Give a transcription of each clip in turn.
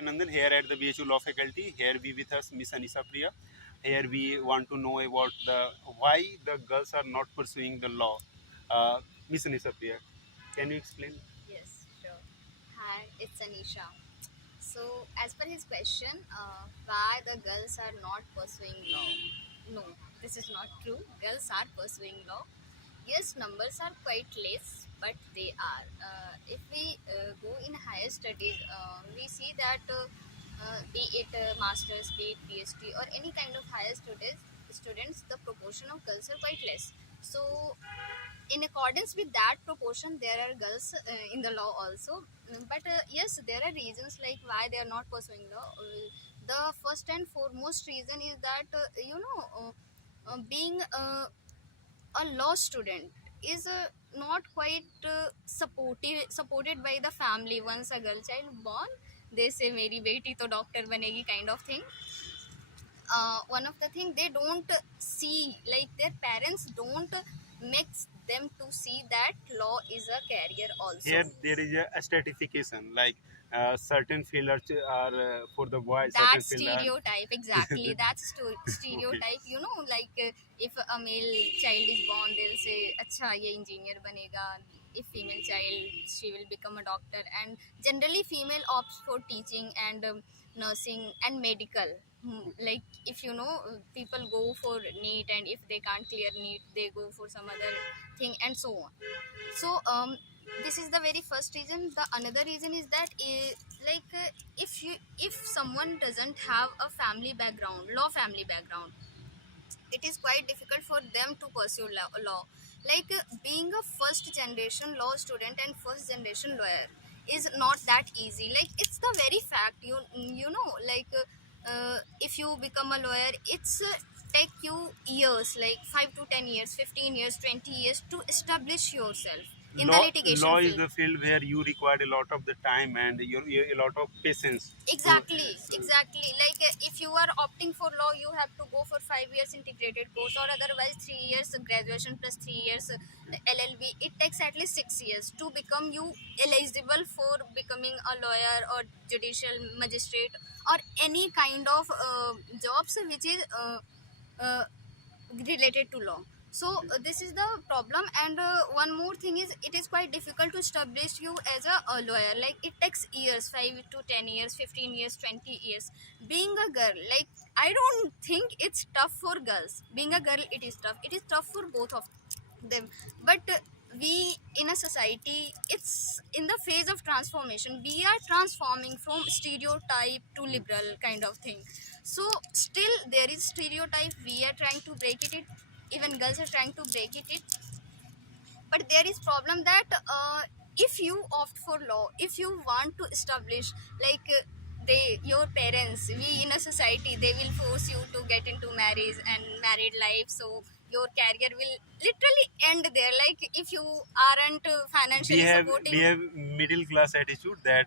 Priynandan here at the BHU Law Faculty. Here we with us Miss Anisha Priya. Here we want to know about why the girls are not pursuing the law. Miss Anisha Priya, can you explain? Yes, sure. Hi, it's Anisha. So, as per his question, why the girls are not pursuing law? No, this is not true. Girls are pursuing law. Yes, numbers are quite less, but they are. If we go in higher studies, we see that be it masters, be it PhD, or any kind of higher students, the proportion of girls are quite less. So, in accordance with that proportion, there are girls in the law also. But yes, there are reasons like why they are not pursuing law. The first and foremost reason is that being a law student is not quite supported by the family. Once a girl child born, they say मेरी बेटी तो doctor बनेगी kind of thing. One of the thing they don't see, like their parents don't makes them to see that law is a career also. Here there is a stratification, like certain fields are for the boys, That certain fields are. stereotype, exactly. That's stereotype. You know, like if a male child is born, they'll say अच्छा ये engineer बनेगा. If female child, she will become a doctor. And generally female opts for teaching and nursing and medical. Like if you know, people go for NEET, and if they can't clear NEET, they go for some other thing and so on. So this is the very first reason. The another reason is that if someone doesn't have a family background, law family background, it is quite difficult for them to pursue law. Like being a first generation law student and first generation lawyer is not that easy. Like it's the very fact, you know, like if you become a lawyer, it's take you years, like 5 to 10 years, 15 years, 20 years to establish yourself in the litigation Law is field. the field where you require a lot of the time and a lot of patience. Exactly, exactly. Like if you are opting for law, you have to go for 5 years integrated course, or otherwise 3 years graduation plus 3 years LLB. It takes at least 6 years to become you eligible for becoming a lawyer or judicial magistrate or any kind of jobs which is uh, related to law. So this is the problem. And one more thing is, it is quite difficult to establish you as a lawyer. Like it takes years, 5 to 10 years, 15 years, 20 years. Being a girl, like I don't think it's tough for girls. Being a girl, it is tough. It is tough for both of them. But we in a society, it's in the phase of transformation. We are transforming from stereotype to liberal kind of thing. So still there is stereotype, we are trying to break it. Even girls are trying to break it. But there is problem that if you opt for law, if you want to establish, like your parents, we in a society, they will force you to get into marriage and married life. So your career will literally end there. Like if you aren't financially supporting. We have middle class attitude that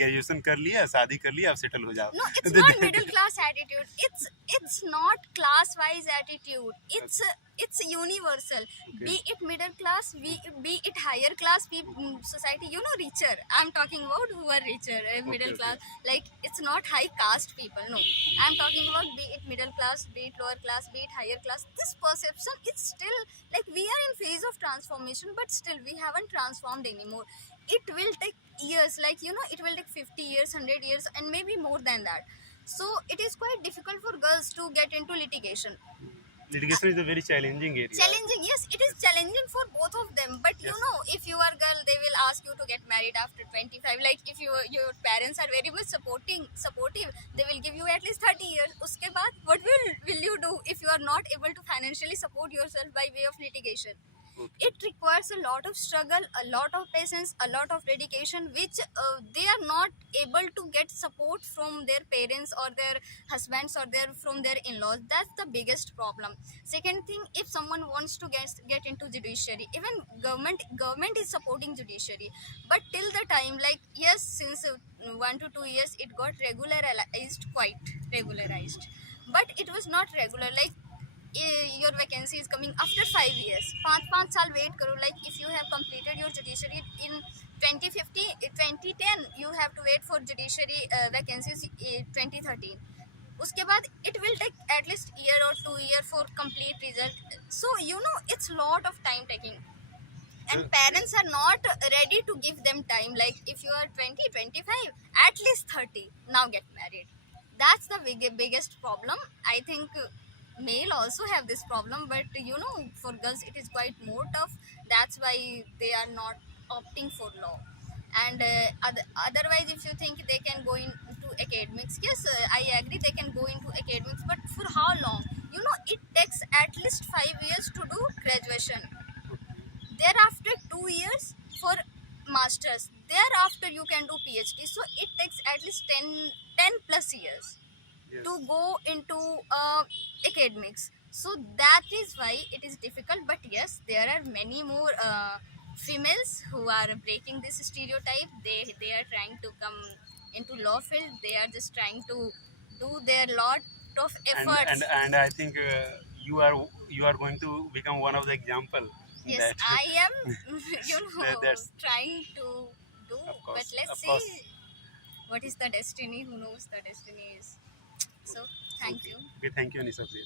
graduation कर लिया, शादी कर लिया, अब settle हो जाओ. No, it's not middle class attitude. It's not class wise attitude. It's universal. Okay. Be it middle class, be it higher class, society. You know, richer. I'm talking about who are richer, middle Okay, class. Like it's not high caste people. No, I'm talking about be it middle class, be it lower class, be it higher class. This perception, it's still like we are in phase of transformation, but still we haven't transformed anymore. It will take years, like you know, it will take 50 years, 100 years, and maybe more than that. So it is quite difficult for girls to get into litigation. Litigation is a very challenging area. Challenging, yes, it is challenging for both of them. But you Yes. know, if you are girl, they will ask you to get married after 25. Like if your parents are very much supportive, they will give you at least 30 years. Uske baad, what will you do if you are not able to financially support yourself by way of litigation? Okay. It requires a lot of struggle, a lot of patience, a lot of dedication, which they are not able to get support from their parents or their husbands or from their in-laws. That's the biggest problem. Second thing, if someone wants to get into judiciary, even government is supporting judiciary, but till the time, like yes, since 1 to 2 years it got regularized, quite regularized, but it was not regular. Like your vacancy is coming after 5 years. 5 साल wait करो. Like if you have completed your judiciary in 2050, 2010, you have to wait for judiciary vacancies 2013. उसके बाद it will take at least year or 2 year for complete result. So you know it's lot of time taking, and parents are not ready to give them time. Like if you are 20, 25, at least 30, now get married. That's the biggest problem. I think male also have this problem, but you know for girls it is quite more tough. That's why they are not opting for law. And otherwise, if you think they can go into academics, yes, I agree they can go into academics, but for how long? You know, it takes at least 5 years to do graduation. Thereafter 2 years for masters. Thereafter you can do PhD. So it takes at least 10 plus years Yes. to go into academics. So that is why it is difficult. But yes, there are many more females who are breaking this stereotype. They are trying to come into law field. They are just trying to do their lot of efforts. And I think you are going to become one of the example. Yes, That I am, that's trying to do, of but course, let's of see course. what is the destiny. Who knows the destiny is. So, thank Okay. you. Okay, thank you, Anisha Priya.